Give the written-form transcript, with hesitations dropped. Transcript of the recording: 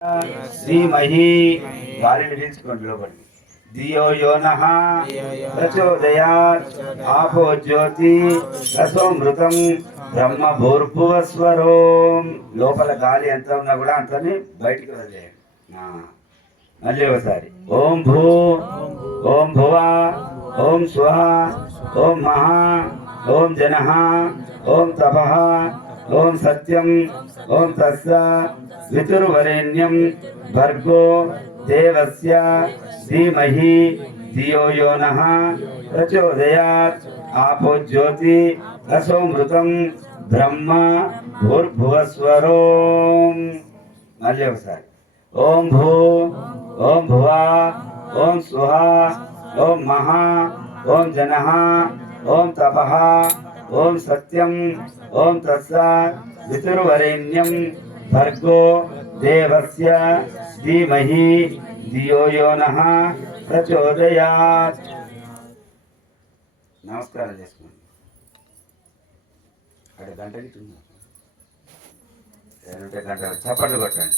ధీమహి గాలిని పీల్చుకోండి లోపలికి. ధియో యో నః ప్రచోదయాత్ ఆపో జ్యోతి రసోమృతం బ్రహ్మ భూర్భువస్వరోం. లోపల గాలి ఎంత ఉన్నా కూడా అంతని బయటికి వదిలేయండి. మళ్ళీ ఒకసారి ఓం భూ ఓం భువ ఓం స్వః ఓం మహా ఓం జనః ఓం తపః ఓం సత్యం ఓం తస్స వితుర్వరేణ్యం భర్గో దేవస్య ధీమహి ధియో యో నః ప్రచోదయాత్ ఆపో జ్యోతి రసోమృతం బ్రహ్మ భూర్భువస్వరోం. మళ్ళీ ఒకసారి ఓం భూ ఓం భువ ఓం స్వః ఓం మహా ఓం జనః ఓం తపః ఓం సత్యం ఓం తస్స వితుర్వరేణ్యం భర్గో దేవస్య ధీమహి ధియో యో నః ప్రచోదయాత్. నమస్కారం చేసుకోండి. అక్కడ గంటకి గంట చప్పట్లు కొట్టండి.